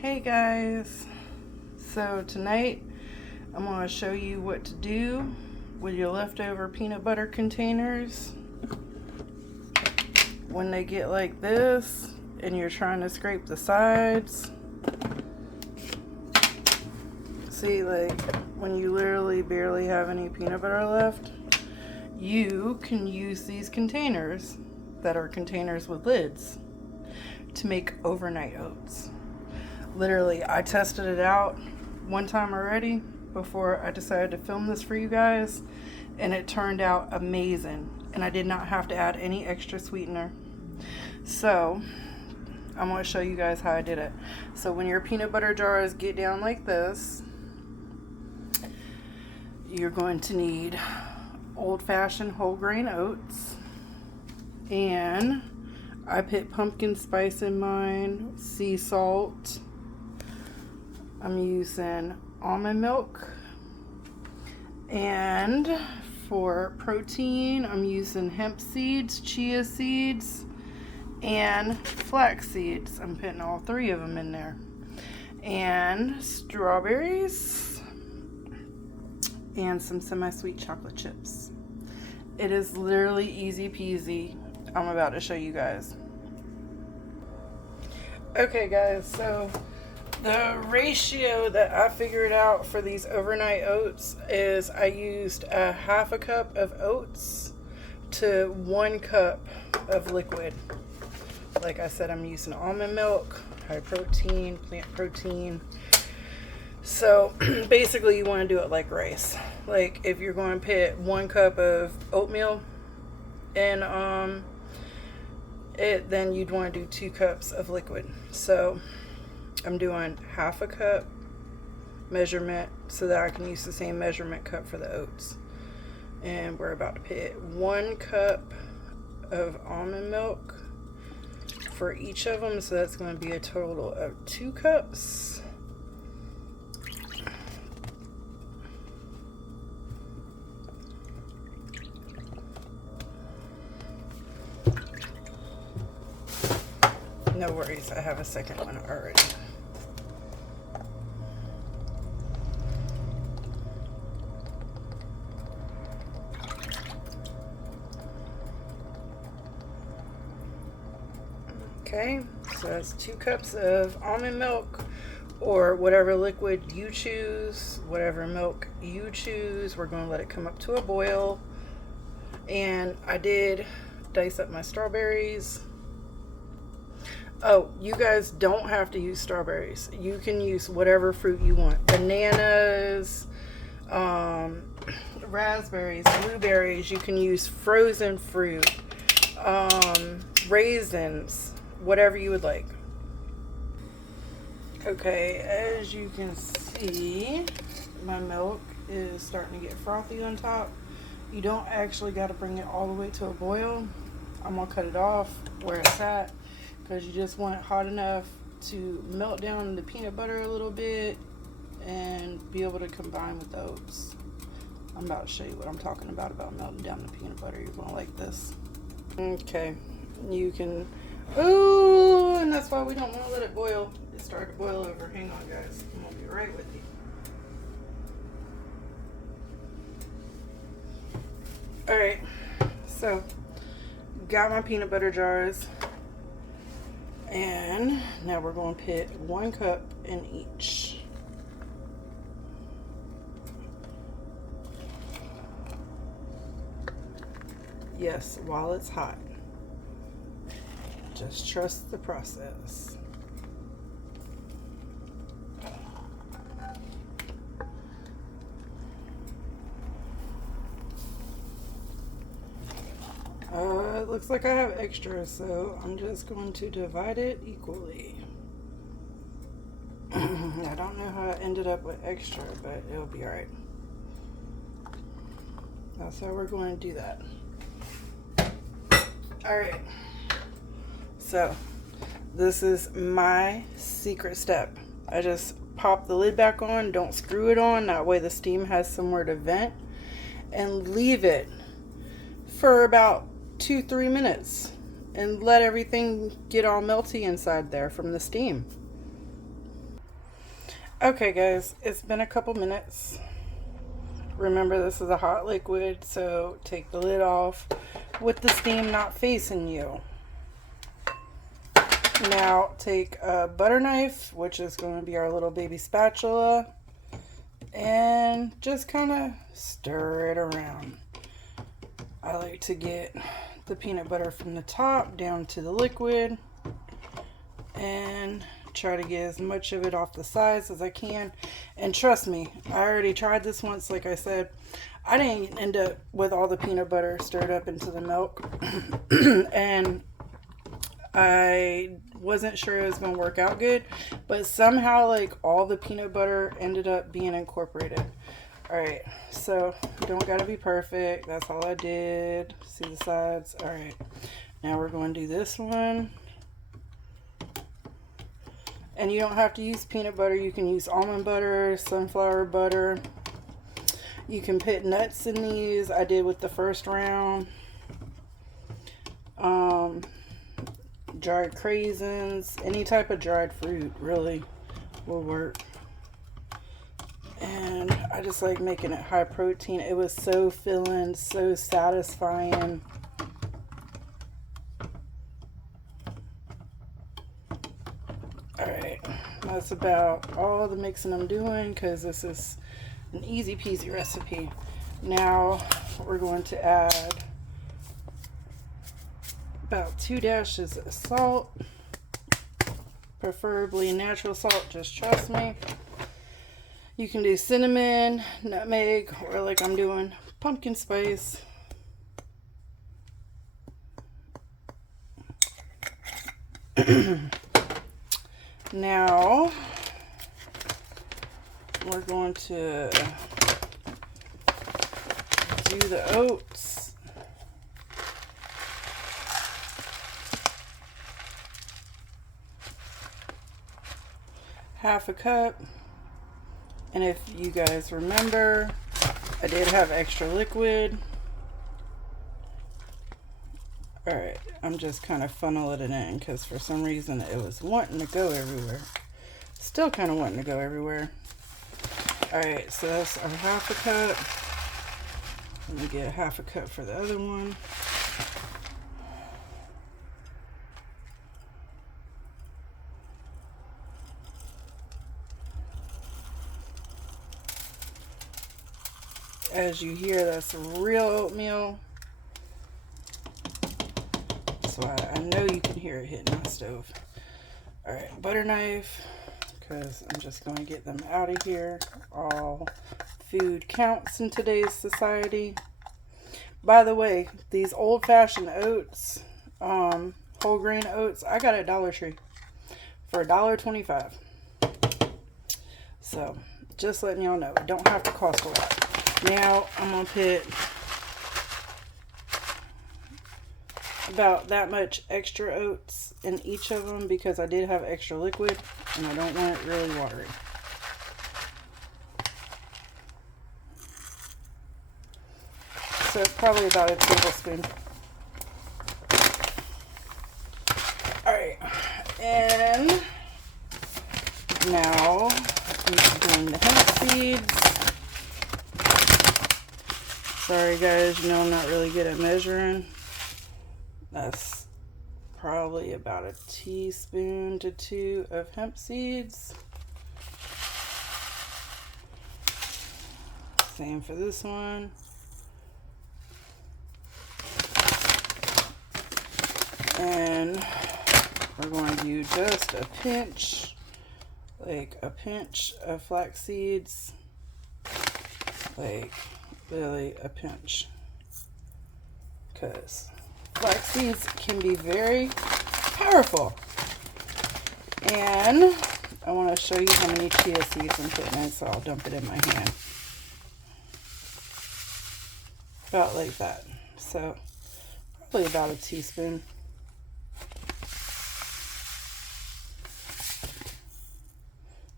Hey guys, so tonight I'm going to show you what to do with your leftover peanut butter containers when they get like this and you're trying to scrape the sides. See, like when you literally barely have any peanut butter left, you can use these containers that are containers with lids to make overnight oats. Literally, I tested it out one time already before I decided to film this for you guys, and it turned out amazing, and I did not have to add any extra sweetener. So I'm going to show you guys how I did it. So when your peanut butter jars get down like this, you're going to need old-fashioned whole grain oats, and I put pumpkin spice in mine, sea salt. I'm using almond milk, and for protein I'm using hemp seeds, chia seeds, and flax seeds. I'm putting all three of them in there, and strawberries, and some semi-sweet chocolate chips. It is literally easy peasy. I'm about to show you guys. Okay guys, so the ratio that I figured out for these overnight oats is I used a half a cup of oats to 1 cup of liquid. Like I said, I'm using almond milk, high protein, plant protein. So basically you want to do it like rice. Like if you're going to put 1 cup of oatmeal in it, then you'd want to do 2 cups of liquid. So I'm doing half a cup measurement so that I can use the same measurement cup for the oats. And we're about to put 1 cup of almond milk for each of them, so that's going to be a total of 2 cups. No worries, I have a second one already. Okay, so that's 2 cups of almond milk, or whatever liquid you choose, whatever milk you choose. We're going to let it come up to a boil. And I did dice up my strawberries. Oh, you guys don't have to use strawberries. You can use whatever fruit you want. Bananas, raspberries, blueberries. You can use frozen fruit, raisins, whatever you would like. Okay, as you can see, my milk is starting to get frothy on top. You don't actually got to bring it all the way to a boil. I'm going to cut it off where it's at, because you just want it hot enough to melt down the peanut butter a little bit and be able to combine with the oats. I'm about to show you what I'm talking about melting down the peanut butter. You're going to like this. Okay, you can... Ooh, and that's why we don't want to let it boil. It started to boil over. Hang on, guys. I'm going to be right with you. Alright, so got my peanut butter jars. And now we're going to put 1 cup in each. Yes, while it's hot. Just trust the process. It looks like I have extra, so I'm just going to divide it equally. I don't know how I ended up with extra, but it'll be alright. That's how we're going to do that. Alright. So, this is my secret step. I just pop the lid back on, don't screw it on, that way the steam has somewhere to vent, and leave it for about 2-3 minutes and let everything get all melty inside there from the steam. Okay guys, it's been a couple minutes. Remember, this is a hot liquid, so take the lid off with the steam not facing you. Now take a butter knife, which is going to be our little baby spatula, and just kind of stir it around. I like to get the peanut butter from the top down to the liquid and try to get as much of it off the sides as I can. And trust me, I already tried this once. Like I said, I didn't end up with all the peanut butter stirred up into the milk and I wasn't sure it was going to work out good, but somehow like all the peanut butter ended up being incorporated. Alright, so don't gotta be perfect. That's all I did. See the sides? Alright, now we're going to do this one. And you don't have to use peanut butter. You can use almond butter, sunflower butter. You can put nuts in these. I did with the first round. Dried craisins. Any type of dried fruit really will work. And I just like making it high protein. It was so filling, so satisfying. Alright, that's about all the mixing I'm doing because this is an easy peasy recipe. Now we're going to add about 2 dashes of salt, preferably natural salt, just trust me. You can do cinnamon, nutmeg, or like I'm doing, pumpkin spice. Now, we're going to do the oats. Half a cup. And if you guys remember, I did have extra liquid. Alright, I'm just kind of funneling it in because for some reason it was wanting to go everywhere. Still kind of wanting to go everywhere. Alright, so that's our half a cup. Let me get half a cup for the other one. As you hear, that's real oatmeal. So I know you can hear it hitting my stove. Alright, butter knife, because I'm just going to get them out of here. All food counts in today's society. By the way, these old-fashioned oats, whole grain oats, I got at Dollar Tree for $1.25. So, just letting y'all know, it don't have to cost a lot. Now, I'm going to put about that much extra oats in each of them because I did have extra liquid and I don't want it really watery. So, probably about a tablespoon. Alright, and now I'm doing the hemp seeds. Sorry guys, you know I'm not really good at measuring. That's probably about a teaspoon to 2 of hemp seeds. Same for this one. And we're going to do just a pinch, like a pinch of flax seeds, like really a pinch, because flax seeds can be very powerful. And I want to show you how many chia seeds I'm putting in, so I'll dump it in my hand. About like that. So probably about a teaspoon.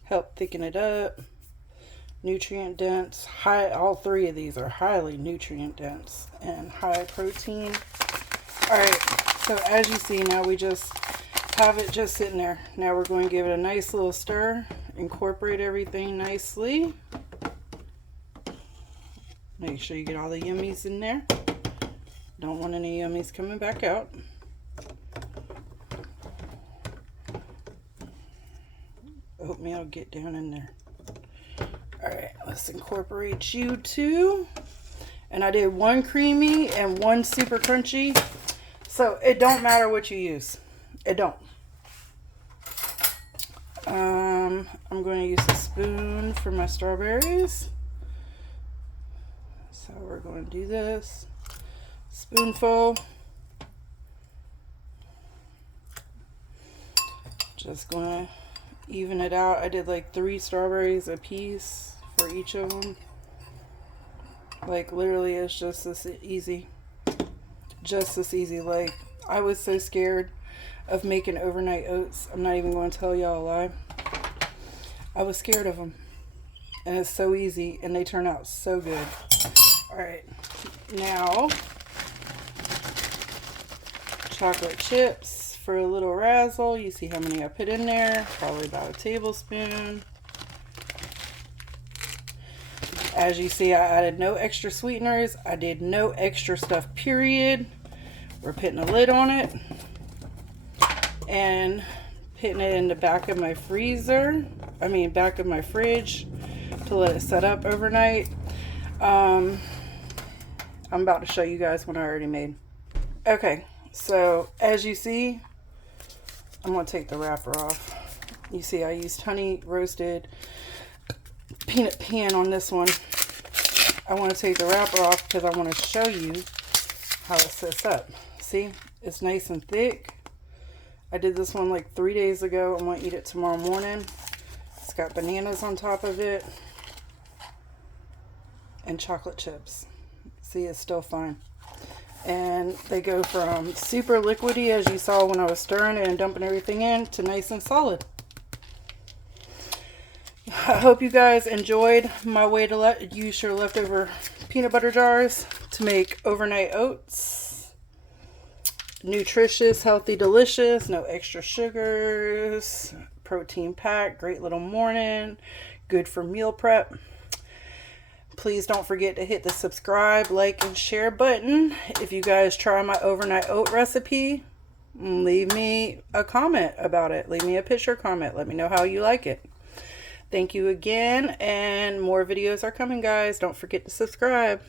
Help thicken it up. Nutrient dense. All 3 of these are highly nutrient dense and high protein. Alright, so as you see now we just have it just sitting there. Now we're going to give it a nice little stir incorporate everything nicely. Make sure you get all the yummies in there. Don't want any yummies coming back out. Oatmeal, get down in there. Alright, let's incorporate you too. And I did one creamy and one super crunchy. So it don't matter what you use. It don't. I'm going to use a spoon for my strawberries. So we're going to do this. Spoonful. Just going to even it out. I did like 3 strawberries a piece for each of them. Like literally it's just this easy. Just this easy. Like I was so scared of making overnight oats. I'm not even going to tell y'all a lie. I was scared of them. And it's so easy and they turn out so good. Alright. Now chocolate chips for a little razzle. You see how many I put in there. Probably about a tablespoon. As you see, I added no extra sweeteners. I did no extra stuff, period. We're putting a lid on it and putting it in the back of my freezer. I mean, back of my fridge to let it set up overnight. I'm about to show you guys what I already made. Okay, so as you see, I'm going to take the wrapper off. You see, I used honey roasted peanut pan on this one. I want to take the wrapper off because I want to show you how it sets up. See, it's nice and thick. I did this one like 3 days ago. I'm going to eat it tomorrow morning. It's got bananas on top of it and chocolate chips. See, it's still fine. And they go from super liquidy, as you saw when I was stirring it and dumping everything in, to nice and solid. I hope you guys enjoyed my way to use your leftover peanut butter jars to make overnight oats. Nutritious, healthy, delicious, no extra sugars, protein packed, great little morning, good for meal prep. Please don't forget to hit the subscribe, like, and share button. If you guys try my overnight oat recipe, leave me a comment about it. Leave me a picture comment. Let me know how you like it. Thank you again, and more videos are coming, guys. Don't forget to subscribe.